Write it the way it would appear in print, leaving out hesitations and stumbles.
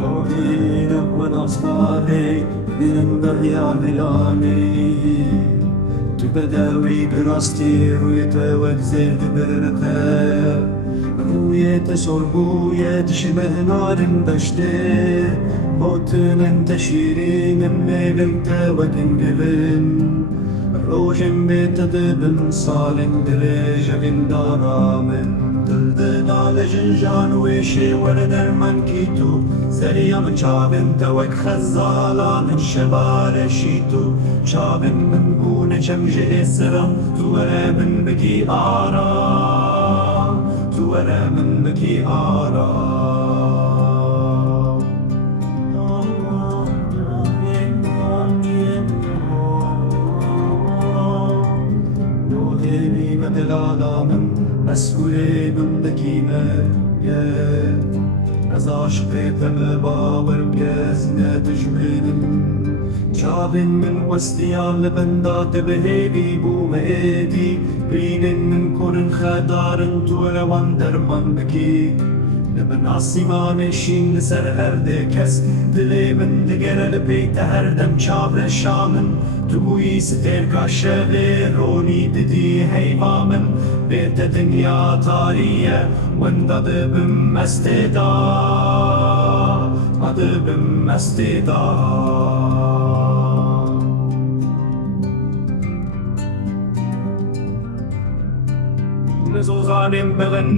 روحي نبض أصحابي من ضياع ظلامي تبداوي براستي ويتوك زيد برخاء روية صربوية تشبه نار دشتي موتن تشيري من ميبنت وتنقبن روحم بتدبن صالن دريجة من دارامن دلدن على جنجان ويشي ولدر من كيتو سريع من شابن توك خزالا من شبار شيتو شابن من بون جمجي سرم تورا من بكي آرام تورا من بكي آرام العالم مسؤولين من دكينا يا از عاشقی باور بگزنه تجمیدم شابن من وستیان لبندات بهیبی بومهدی بینن من کنن خدارن تو روان درمان بکی لبن عصیمان شین لسر هرده کس دلی من دگر لبیت هردم چابر شامن توی ستر کاشغه رونی ددی حیوامن بیت دنیا تاریه وندد بم استدا بم استدا نزوزانم بغن